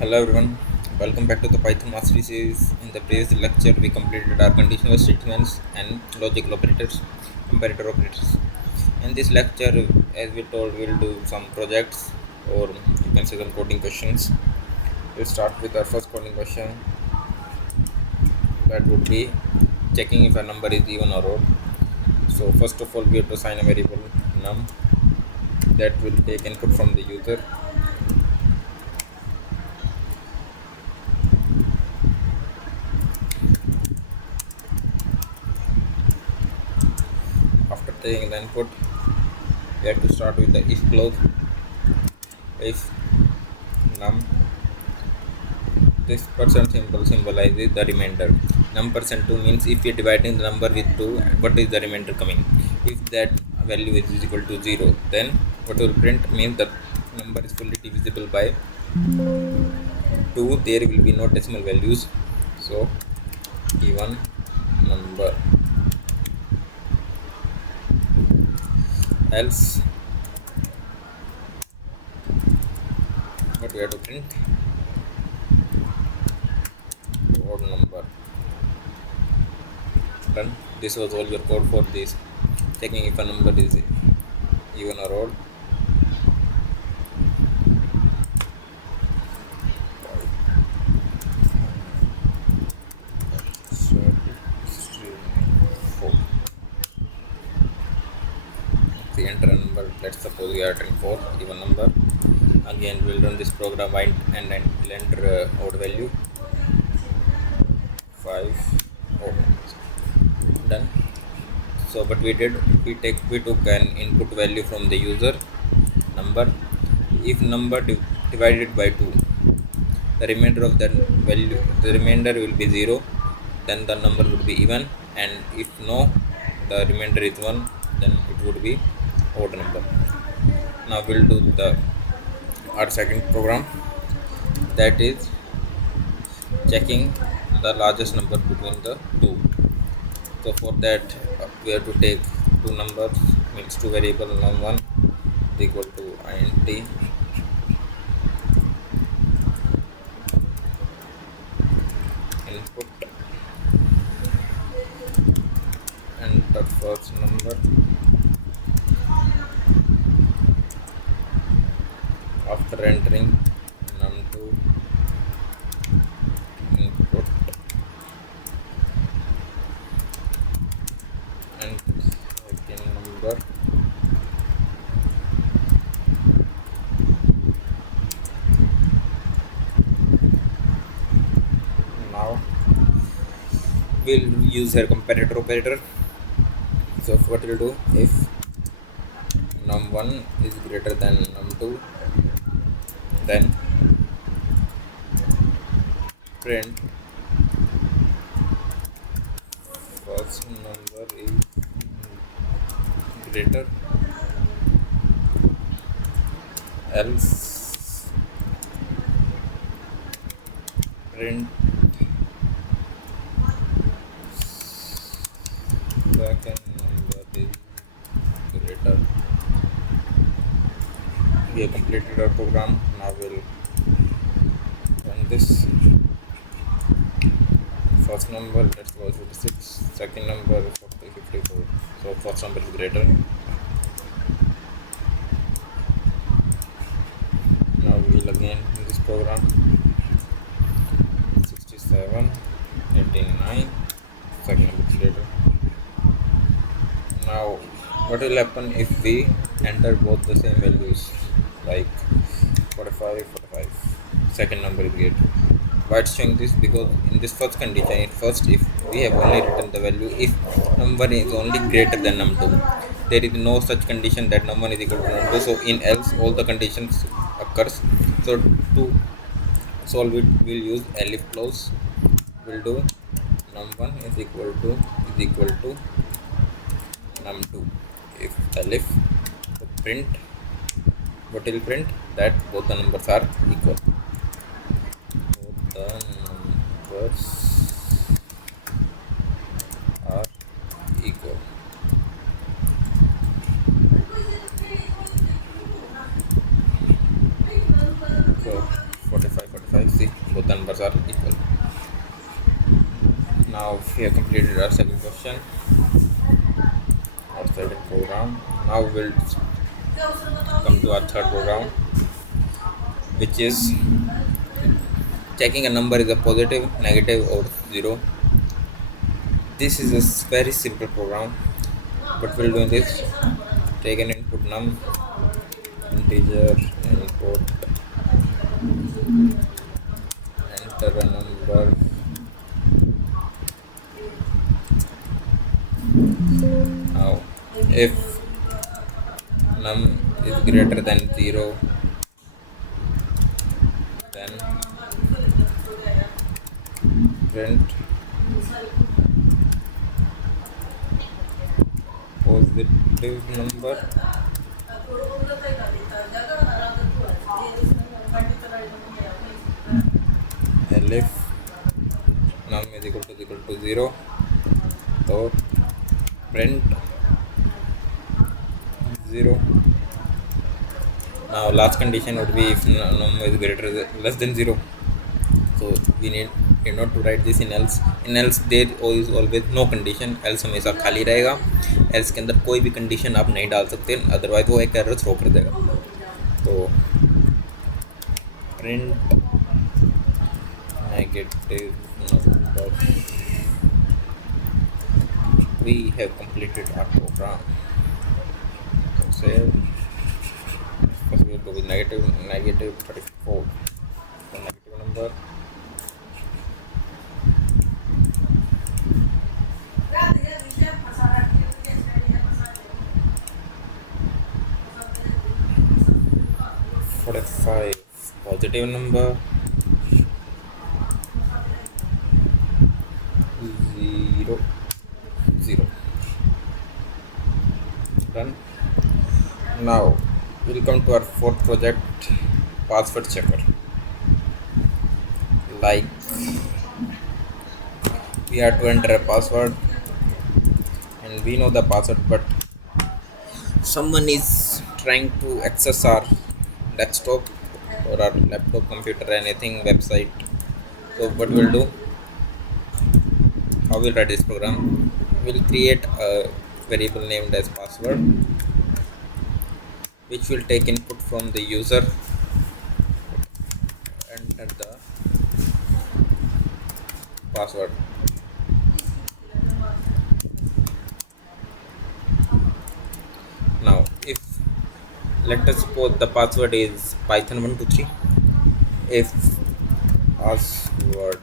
Hello everyone, welcome back to the Python Mastery series. In the previous lecture, we completed our conditional statements and logical operators, comparator operators. In this lecture, as we told, we'll do some projects or you can say some coding questions. We'll start with our first coding question, that would be checking if a number is even or odd. So, first of all, we have to assign a variable num that will take input from the user. After taking the input, we have to start with the if clause. If num, this percent symbol symbolizes the remainder. Num percent 2 means if we are dividing the number with 2, what is the remainder coming? If that value is equal to 0, then what will print means the number is fully divisible by 2. There will be no decimal values. So even number. Else what we have to print? Odd number. Done. This was all your code for this, checking if a number is even or odd. So the enter a number. Let's suppose we are entering 4 even number. Again we'll run this program and then we'll enter odd value 5. Oh, done. So what we did, we took an input value from the user number. If number divided by 2, the remainder of that value, the remainder will be 0, then the number would be even, and if no, the remainder is 1, then it would be odd number. Now we'll do our second program, that is checking the largest number between the two. So for that we have to take two numbers, means two variable. Num1 is equal to int input, enter first number. After entering num2 input and second number. Now we'll use our comparator operator. So what we'll do, if num1 is greater than num2, then print first number is greater, else print second number is greater. We have completed our program. Now we'll run this. First number, let's go 56, second number 40, 54. So first number is greater. Now we will again in this program 67, 89, second number is greater. Now what will happen if we enter both the same values, like 45, 45, second number is greater? Why it's showing this? Because in this first condition, first if we have only written the value if num1 is only greater than num2, there is no such condition that num1 is equal to num2. So in else all the conditions occurs. So to solve it, we'll use elif clause. We'll do num1 is equal to num2. If elif, so print, what will print? That both the numbers are equal. Both the numbers are equal. So 45, 45, see both the numbers are equal. Now we have completed our second question, our second program. Now we'll come to our third program, which is checking a number is a positive, negative, or zero. This is a very simple program. What we'll do is take an input num, integer, input, enter a number. Now, if num is greater than 0, then print positive number. Elif num is equal to 0, so print 0. Now last condition would be if num is less than 0, so we need not to write this in else. In else there is always no condition, else हमेशा खाली रहेगा. else के अंदर कोई भी condition आप नहीं डाल सकते, अदरवाइज वो एक एरर थ्रो कर देगा. तो print negative number. We have completed our program. So save. First we will go with negative 34. The negative number. $45 positive number, 0 0. Done. Now we'll come to our fourth project, password checker. Like we have to enter a password and we know the password, but someone is trying to access our desktop or our laptop, computer, anything, website. So what we'll do, how we'll write this program, we'll create a variable named as password, which will take input from the user, enter the password. Now if let us suppose the password is python123, if password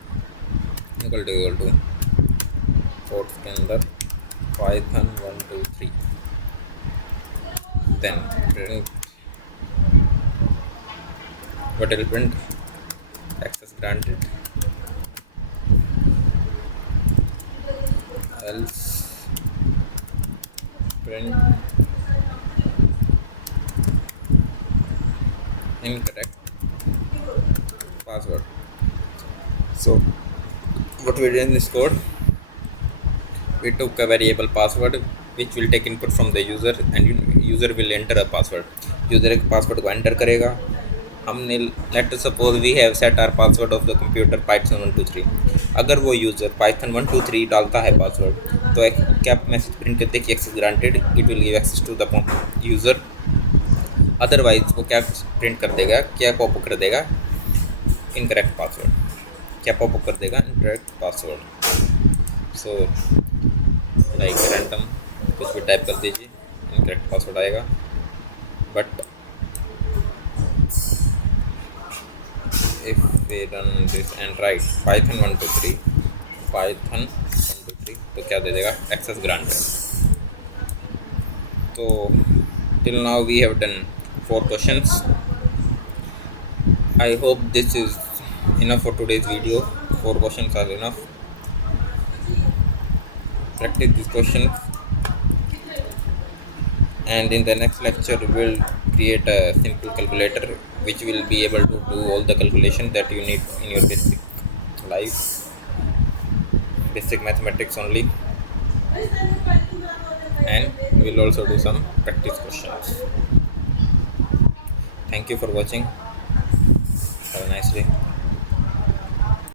equal to quotes के अंदर python123, then print, what will print, access granted, else print incorrect password. So what we did in this code, we took a variable password which will take input from the user and user will enter a password. User एक password को enter करेगा. हमने let us suppose we have set our password of the computer python123. अगर वो user python123 डालता है password, तो एक क्या मैसेज प्रिंट करते कि access granted, it will give access to the user. Otherwise वो क्या प्रिंट कर देगा, क्या पॉप कर देगा, इनकरेक्ट पासवर्ड, क्या पॉप कर देगा, incorrect password. So like random कुछ भी टाइप कर दीजिए, इनकरेक्ट पासवर्ड आएगा. But if we run this and write python123 तो क्या दे देगा, एक्सेस ग्रांटेड. तो till now we have done 4 questions. I hope this is enough for today's video. 4 questions are enough. Practice these questions, and in the next lecture we will create a simple calculator which will be able to do all the calculation that you need in your basic life, basic mathematics only, and we will also do some practice questions. Thank you for watching. Have a nice day.